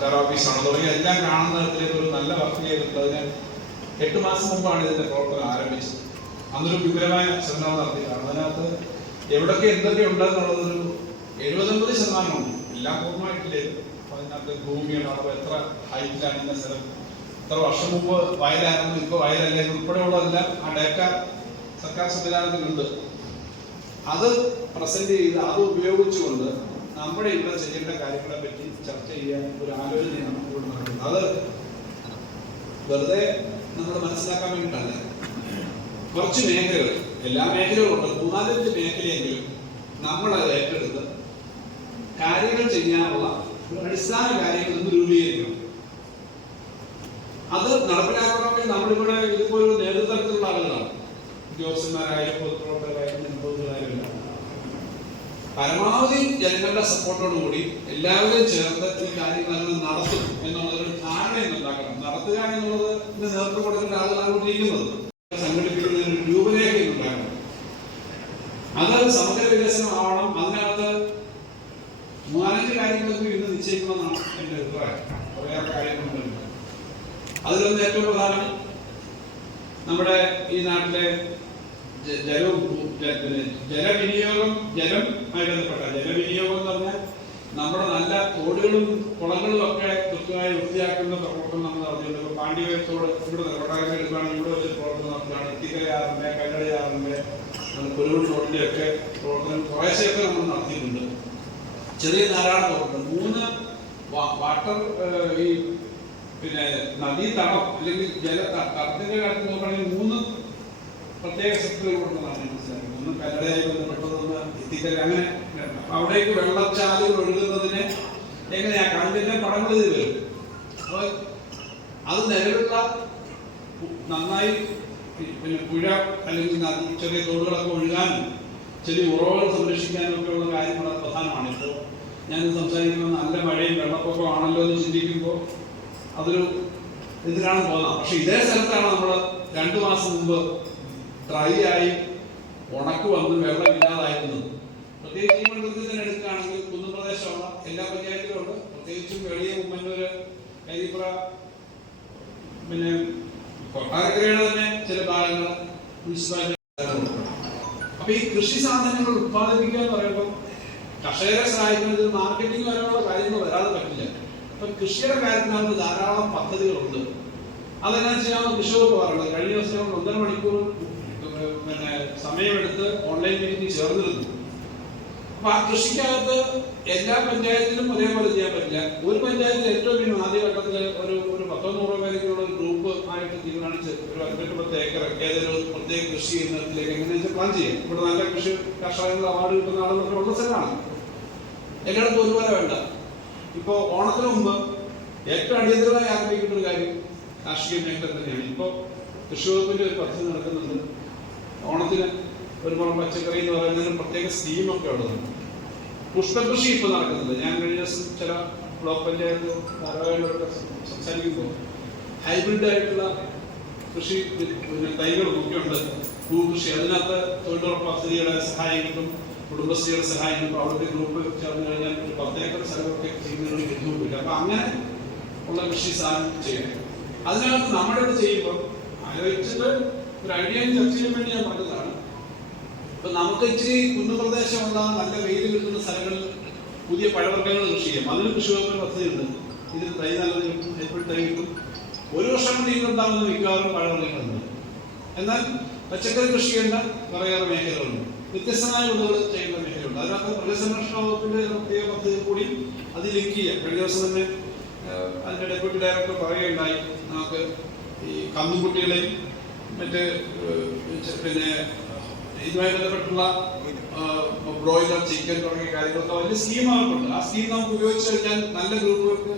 സർക്കാർ ആണ്. തുടങ്ങിയ എല്ലാം കാണുന്ന തരത്തിലേക്ക് ഒരു നല്ല വർക്ക് ചെയ്തിട്ടുണ്ട്. അതിന് എട്ട് മാസം മുമ്പാണ് ഇതിന്റെ പ്രവർത്തനം ആരംഭിച്ചത്. അന്നൊരു വിപുലമായ ശ്രമം നടത്തിയതാണ്. അതിനകത്ത് എവിടൊക്കെ എന്തൊക്കെ ഉണ്ടെന്നുള്ളതൊരു എഴുപത്തൊമ്പത് ശതമാനമുണ്ട് എല്ലാം പൂർണമായിട്ടില്ലേ അതിനകത്ത് ഭൂമിയുടെ അളവ് എത്ര ഹൈറ്റിലാണ് ഇന്ന സ്ഥലം എത്ര വർഷം മുമ്പ് വയലായിരുന്നു ഇപ്പൊ വയലല്ലേ ഉൾപ്പെടെയുള്ളതെല്ലാം ആ ഡേറ്റ സർക്കാർ സംവിധാനത്തിലുണ്ട്. അത് പ്രസന്റ് ചെയ്ത് അത് ഉപയോഗിച്ചുകൊണ്ട് നമ്മുടെ ഇവിടെ ചെയ്യേണ്ട കാര്യങ്ങളെ പറ്റി ചർച്ച ചെയ്യാൻ ഒരു ആലോചനയാണ് ഇവിടെ നടക്കുന്നത്. അത് വെറുതെ നമ്മൾ മനസ്സിലാക്കാൻ വേണ്ടിയിട്ടല്ല. കുറച്ച് മേഖലകൾ എല്ലാ മേഖലകളും ഉണ്ട്. മൂന്നാലഞ്ച് മേഖലയെങ്കിലും നമ്മൾ അത് ഏറ്റെടുത്ത് കാര്യങ്ങൾ ചെയ്യാനുള്ള അടിസ്ഥാന കാര്യങ്ങൾ ഒന്ന് രൂപീകരിക്കണം. അത് നടപ്പിലാക്കണമെങ്കിൽ നമ്മളിവിടെ ഇതുപോലെ നേതൃത്വത്തിലുള്ള ആളുകളാണ്. ഉദ്യോഗസ്ഥന്മാരായാലും പൊതുപ്രവർത്തകരായാലും പരമാവധി ജനങ്ങളുടെ സപ്പോർട്ടോടുകൂടി എല്ലാവരും ചേർന്ന് ഈ കാര്യങ്ങൾ അങ്ങനെ നടത്തും എന്നുള്ളൊരു ധാരണയും ഉണ്ടാക്കണം. നടത്തുക എന്നുള്ളത് നേതൃത്വം കൊടുക്കേണ്ട ആളുകളാണ് കൊണ്ടിരിക്കുന്നത് സംഘടിപ്പിക്കുന്ന ഒരു രൂപരേഖയും ഉണ്ടാക്കണം അത് സമഗ്ര വികസനം ആവണം. അതിനകത്ത് മൂന്നാലഞ്ച് കാര്യങ്ങൾക്ക് ഇന്ന് നിശ്ചയിക്കണമെന്നാണ് എന്റെ അഭിപ്രായം. കുറേ കാര്യങ്ങളുണ്ട് അതിലൊന്ന് ഏറ്റവും പ്രധാനം നമ്മുടെ ഈ നാട്ടിലെ ജലവും ജലവിനിയോഗം ജലം ആയി ബന്ധപ്പെട്ട ജലവിനിയോഗം എന്ന് പറഞ്ഞാൽ നമ്മുടെ നല്ല തോടുകളും കുളങ്ങളും ഒക്കെ കൃത്യമായി വൃത്തിയാക്കുന്ന പ്രവർത്തനം നമ്മൾ നടത്തിയിട്ടുണ്ട്. ഇപ്പൊ പാണ്ഡ്യത്തോട് ഇവിടെ കൊട്ടാരത്തിൽ എടുക്കുകയാണെങ്കിൽ ഇവിടെ വെച്ച് പ്രവർത്തനം നടത്തുകയാണ്. എത്തിക്കയാറിന്റെ കല്ലടയാറിന്റെ കുരുവിൾ റോഡിന്റെ ഒക്കെ പ്രവർത്തനം കുറേശ്ശെയൊക്കെ നമ്മൾ നടത്തിയിട്ടുണ്ട്. ചെറിയ ധാരാളം പ്രവർത്തനം. മൂന്ന് വാട്ടർ ഈ പിന്നെ നദീതടം അല്ലെങ്കിൽ ജല ത- തടത്തിന്റെ കാര്യത്തിൽ നോക്കുകയാണെങ്കിൽ മൂന്ന് പ്രത്യേക ശക്തികൾ മനസ്സിലാക്കുന്നത് ഒന്ന് കല്ലടയായി ബന്ധപ്പെട്ടതൊന്ന് എത്തിക്കൽ അങ്ങനെ അവിടേക്ക് വെള്ളച്ചാലുകൾ ഒഴുകുന്നതിനെ എങ്ങനെയാ? കണ്ടിന്റെ പടങ്ങൾ ഇത് വരും അപ്പൊ അത് നിലവിലുള്ള നന്നായി പിന്നെ പുഴ അല്ലെങ്കിൽ ചെറിയ തോടുകളൊക്കെ ഒഴുകാനും ചെറിയ ഉറവുകൾ സംരക്ഷിക്കാനും ഒക്കെ ഉള്ള കാര്യം പ്രധാനമാണ്. ഇപ്പോൾ ഞാൻ സംസാരിക്കുമ്പോൾ നല്ല മഴയും വെള്ളപ്പൊക്കം ആണല്ലോ എന്ന് ചിന്തിക്കുമ്പോൾ അതൊരു എന്തിനാണ് പോകുന്നത് പക്ഷെ ഇതേ സ്ഥലത്താണ് നമ്മൾ രണ്ടു മാസം മുമ്പ് ഡ്രൈ ആയി ഉണക്ക് വന്ന് വെള്ളം ഇല്ലാതായിരുന്നു. പ്രത്യേകിച്ച് ഈ മണ്ഡലത്തിൽ തന്നെ എടുക്കുകയാണെങ്കിൽ കുന്നുപ്രദേശമുള്ള എല്ലാ പഞ്ചായത്തിലും ഉണ്ട്. പ്രത്യേകിച്ചും വെളിയ ഉമ്മന്നൂര് കരിപ്ര പിന്നെ കൊട്ടാരക്കരയുടെ തന്നെ ചില ഭാഗങ്ങൾ മുനിസിപ്പാലിറ്റി അപ്പൊ ഈ കൃഷി സാധനങ്ങൾ ഉത്പാദിപ്പിക്കുക എന്ന് പറയുമ്പോൾ കർഷകരെ സഹായിക്കുന്നത് മാർക്കറ്റിംഗ് വരെയുള്ള കാര്യങ്ങൾ വരാതെ പറ്റില്ല. അപ്പൊ കൃഷിയുടെ കാര്യത്തിനകത്ത് ധാരാളം പദ്ധതികളുണ്ട്. അതെല്ലാം ചെയ്യാമെന്ന് വകുപ്പ് പറയുന്നത് കഴിഞ്ഞ ദിവസം ഒന്നര മണിക്കൂർ സമയമെടുത്ത് ഓൺലൈൻ മീറ്റിംഗ് ചേർന്നിരുന്നു അപ്പൊ ആ കൃഷിക്കകത്ത് എല്ലാ പഞ്ചായത്തിലും ഒരേപോലെ ചെയ്യാൻ പറ്റില്ല. ഒരു പഞ്ചായത്തിൽ ഏറ്റവും വീണ്ടും ആദ്യഘട്ടത്തിൽ ഒരു ഒരു പത്തോ നൂറോ പേരൊക്കെയുള്ള ഒരു ഗ്രൂപ്പ് ആയിട്ട് തീരുമാനിച്ച് ഒരു അഞ്ചെട്ട് പത്ത് ഏക്കർ ഏതെങ്കിലും പ്രത്യേക കൃഷി ചെയ്യുന്നതിലേക്ക് എങ്ങനെ വെച്ചാൽ പ്ലാൻ ചെയ്യാം. ഇവിടെ നല്ല കൃഷി കർഷകരുടെ അവാർഡ് കിട്ടുന്ന ആളുകളൊക്കെ ഉള്ള സ്ഥലമാണ്. എല്ലായിടത്തും ഒരുപോലെ വേണ്ട. ഇപ്പോൾ ഓണത്തിന് മുമ്പ് ഏറ്റവും അടിയന്തരമായി ആഗ്രഹിക്കുന്ന ഒരു കാര്യം കാർഷിക മേഖല തന്നെയാണ്. ഇപ്പോൾ കൃഷി വകുപ്പിന്റെ ഒരു പദ്ധതി നടക്കുന്നുണ്ട്. ഓണത്തിന് ഒരു മുറം പച്ചക്കറി എന്ന് പറയുന്നതിന് പ്രത്യേക സ്കീമൊക്കെ ഉള്ളതാണ് പുഷ്പകൃഷി ഇപ്പൊ നടക്കുന്നുണ്ട്. ഞാൻ കഴിഞ്ഞ ദിവസം ചില ബ്ലോക്ക് പഞ്ചായത്ത് ധാരാളമായിട്ടൊക്കെ സംസാരിക്കുമ്പോൾ ഹൈബ്രിഡ് ആയിട്ടുള്ള കൃഷി പിന്നെ തൈകളും ഒക്കെ ഉണ്ട് ഭൂകൃഷി അതിനകത്ത് തൊഴിലുറപ്പ് പദ്ധതിയുടെ സഹായം കിട്ടും കുടുംബശ്രീയുടെ സഹായം കിട്ടും. അവിടുത്തെ ഗ്രൂപ്പ് ചേർന്ന് കഴിഞ്ഞാൽ ഒരു പത്തേക്കർ സ്ഥലമൊക്കെ ചെയ്യുന്നതിന് ബുദ്ധിമുട്ടില്ല. അപ്പൊ അങ്ങനെ ഉള്ള കൃഷി സാധനം ചെയ്യണം അതിനകത്ത് നമ്മളിത് ചെയ്യുമ്പോൾ ആലോചിച്ചിട്ട് ഒരു ഐഡിയ ചർച്ച ചെയ്യാൻ വേണ്ടി ഞാൻ പറഞ്ഞതാണ്. ഇപ്പൊ നമുക്ക് ഇച്ചിരി കുന്നുപ്രദേശമുള്ള നല്ല വെയിൽ കിട്ടുന്ന സ്ഥലങ്ങളിൽ പുതിയ പഴവർഗങ്ങൾ കൃഷി ചെയ്യാം. അതിന് കൃഷി വകുപ്പിന് പദ്ധതിയുണ്ട്. ഇതിന് തൈ നല്ലത് കിട്ടും ഹൈബ്രിഡ് തൈ കിട്ടും. ഒരു വർഷം കൊണ്ട് ഇതിലുണ്ടാകുന്ന മിക്കവാറും പഴവർഗങ്ങളുണ്ട് എന്നാൽ പച്ചക്കറി കൃഷി ചെയ്യേണ്ട കുറേയേറെ മേഖലകളുണ്ട്. വ്യത്യസ്തമായ വിളകൾ ചെയ്യുന്ന മേഖലയുണ്ട് അതിനകത്ത് മൃഗസംരക്ഷണ വകുപ്പിന്റെ പ്രത്യേക പദ്ധതി കൂടി അത് ലിങ്ക് ചെയ്യാം. കഴിഞ്ഞ ദിവസം തന്നെ അതിന്റെ ഡെപ്യൂട്ടി ഡയറക്ടർ പറയുകയുണ്ടായി. നമുക്ക് ഈ കന്നുകുട്ടികളെയും മറ്റ് പിന്നെ ഇതുമായി ബന്ധപ്പെട്ടുള്ള ബ്രോയിലർ ചിക്കൻ തുടങ്ങിയ കാര്യങ്ങളൊക്കെ വലിയ സ്കീം അവർക്കുണ്ട് ആ സ്കീം നമുക്ക് ഉപയോഗിച്ച് കഴിഞ്ഞാൽ നല്ല ഗ്രൂപ്പുകൾക്ക്